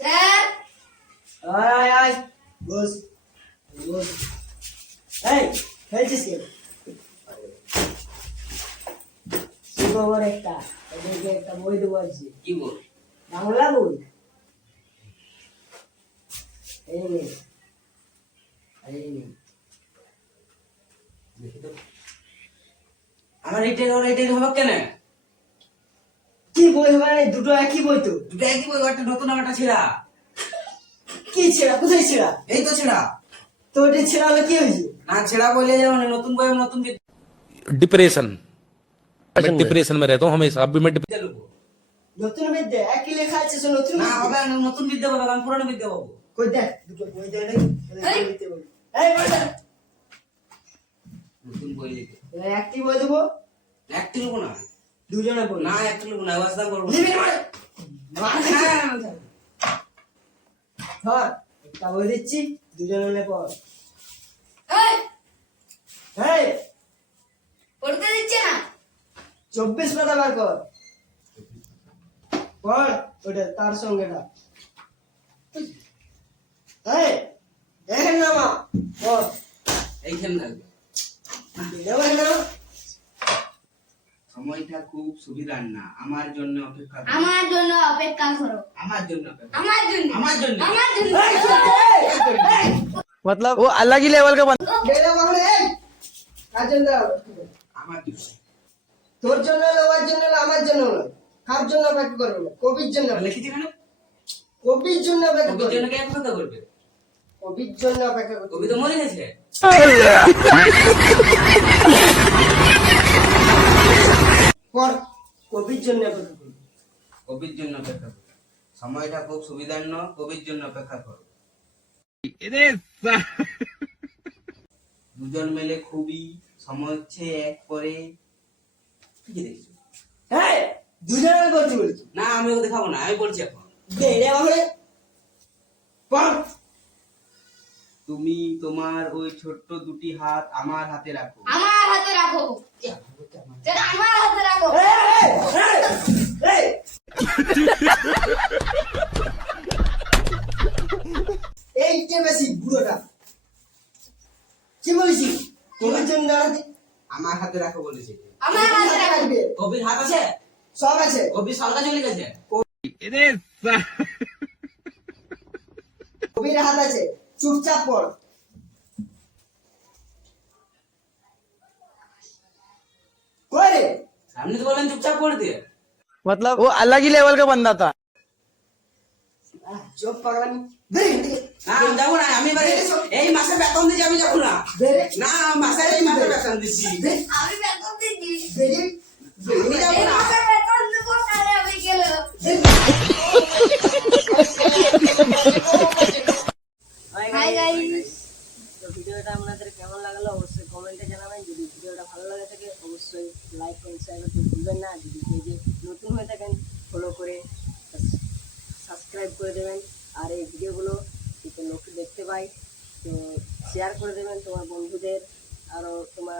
Sir আয় আয় বস বস। এই খেলছিস কি? সুখবর একটা, এদেরকে একটা বই দেবো আজকে। কি বল? বাংলা বই। এই নে, এই নে। দেখি তো। আমার রিটেল ওর রিটেল হবে কেন? কি বই হবে রে? দুটো একই বই তো। দুটো একই বই, একটা নতুন একটা ছেঁড়া। কি ছেঁড়া? কোথায় ছেঁড়া? এই তো ছেঁড়া। তো ওটা ছেঁড়া হলে কি হয়েছে? না ছেঁড়া বললে যেমন নতুন বই নতুন डिप्रेशन मैं डिप्रेशन में रहता हूँ हमेशा। अभी मैं বিদ্যা লোবো। নতুন বিদ্যা একই লেখা আছে, সে নতুন না বিদ্যা। হবে না, নতুন বিদ্যা পাবে, আমি পুরানো বিদ্যা পাবো। কই দেখ, দুটো বই দেয় নাকি? এই। দিতে বলি। এই বইটা। নতুন বই লিখে এবার একটি বই দেবো, একটি লোবো না। দুজনে বই। না একটি লোবো না, ওয়াজদাম করবো না। নিবি না মানে? না, না, না, না, না। ধর, একটা বই দিচ্ছি, দুজনে মিলে পড়। এই এই, পড়তে দিচ্ছে না 24 পাতা বার কর। পড়, ওটা তার সঙ্গেটা। এই, এখানে নামা, পড়। এইখানে থাকবে। এবার নামা। সময়টা খুব সুবিধার না, আমার জন্য অপেক্ষা করো। আমার জন্য অপেক্ষা করো আমার জন্য অপেক্ষা করো। আমার জন্য আমার জন্য। আমার জন্য এই, मतलब वो अलग ही लेवल का গেলে বাংলা, এই, কার জন্য দাঁড়াবো? আমার জন্য। তোর জন্য হলো, ওর জন্য হলো, আমার জন্য হলো। কার জন্য অপেক্ষা করবো না? কবির জন্য। লিখেছি কেন? কবির জন্য অপেক্ষা কবির করবো। জন্য কে অপেক্ষা করবে? কবির জন্য অপেক্ষা করবো। কবি তো মরে গেছে। পড়, কবির জন্য অপেক্ষা করবো। কবির জন্য অপেক্ষা করো। সময়টা খুব সুবিধার ন, কবির জন্য অপেক্ষা করো। দুজন মিলে খুবই, সময় হচ্ছে এক করে। কি দেখছো? হ্যাঁ, দুজনে করছি বলছি। না আমি ওকে দেখাবো না, আমি বলছি এখন। গেলে বাংলা, পড়। তুমি তোমার ওই ছোট্ট দুটি হাত আমার হাতে রাখো। আমার হাতে রাখো স্যার আমার হাতে রাখো এই, এইটা বেশি বুড়োটা। কি বলেছি? কবির জন্য দাঁড়াতে। আমার হাতে রাখো বলেছে। আমার হাতে রাখো রাখবে। কবির হাত আছে? সব আছে। কবির সরকার চলে গেছে। কবির হাত আছে, চুপচাপ পড়। কই রে? সামনে তো বলেন চুপচাপ করে দিয়ে। मतलब वो अलग ही लेवल का बंदा था। চোখ পাগলামি। বেরে এদিকে। না আমি যাবো না, আমি এবারে এই মাসে বেতন দিচ্ছি, আমি যাবো না। বেরে। না মাসে এই মাসে বেতন দিচ্ছি। আমি বেতন দিচ্ছি বেরে। আমি যাবো এই না। মাসে বেতন দেবো তাহলে আমি গেলে হাই গাইস তো ভিডিওটা আপনাদের কেমন লাগলো অবশ্যই কমেন্টে জানাবেন। যদি ভিডিওটা ভালো লাগে থাকে অবশ্যই লাইক কমেন্ট শেয়ার করতে ভুলবেন না। যদি পেজে নতুন হয়ে থাকেন ফলো করে সাবস্ক্রাইব করে দেবেন। আর এই ভিডিওগুলো যাতে লোক দেখতে পায় তো শেয়ার করে দেবেন তোমার বন্ধুদের, আরও তোমার